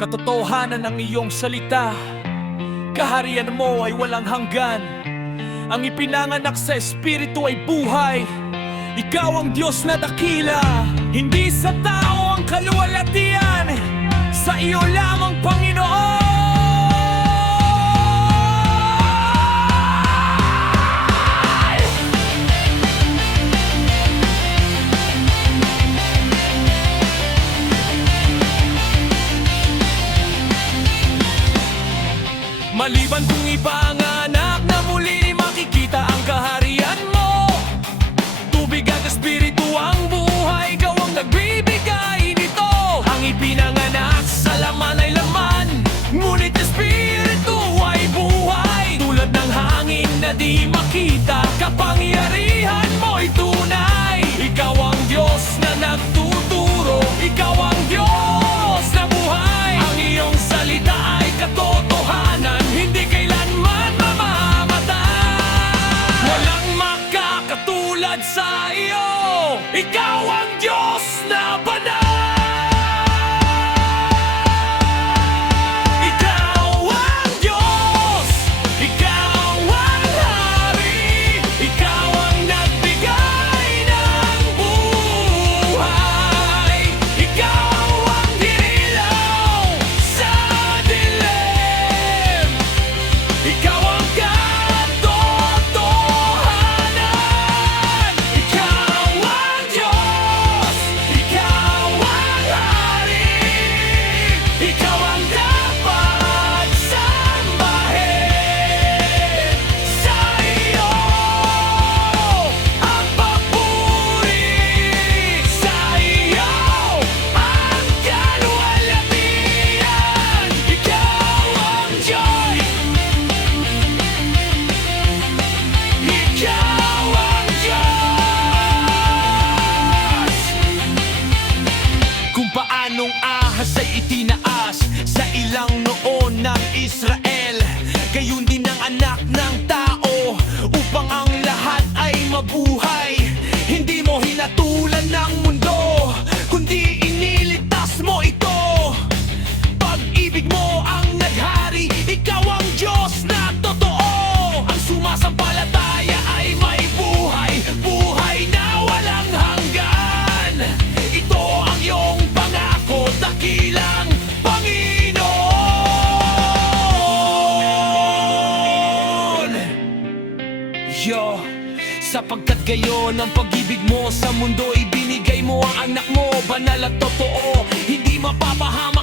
Katotohanan ng iyong salita, kaharian mo ay walang hanggan. Ang ipinanganak sa Espiritu ay buhay. Ikaw ang Diyos na dakila. Hindi sa tao ang kaluwalhatian, sa iyo lamang, Panginoon. Maliban kung ipanganak na muli, makikita ang kaharian mo. Tubig at Espiritu ang buhay, ikaw ang nagbibigay nito. Ang ipinanganak sa laman ay laman, ngunit Espiritu ay buhay. Tulad ng hangin na di makita, kapangyarihan mo'y tunay. Ikaw ang Diyos na nagtuturo, ikaw ang Diyos na buhay. Ang iyong salita ay katotohanan, hindi kailanman mamamatay. Walang makakatulad sa iyo, ikaw ang Diyos na banal. Ikaw ang Diyos, ikaw ang Hari, ikaw ang nagbigay ng buhay. Ikaw ang dilaw sa dilim, ikaw ang katotohanan. Ikaw ang Diyos, ikaw ang Hari, ikaw ang dapat sambahin. Sa iyo ang papuri, sa iyo ang kaluwalhatian. Ikaw ang Diyos, ikaw ang Diyos. Kung paanong ahas ay itinaas sa ilang noon ng Israel, gayon din ang anak ng tao, upang ang lahat ay mabuhay. Hindi mo hinatulan ng mundo, kundi iniligtas mo ito. Pag-ibig mo ang naghari, ikaw ang Diyos na totoo. Ang sumasampalataya ay may buhay, buhay na walang hanggan. Ito ang iyong pangako, dakilang Panginoon. Sapagkat gayon ang pag-ibig mo sa mundo, ibinigay mo ang anak mo, banal at totoo, hindi mapapahama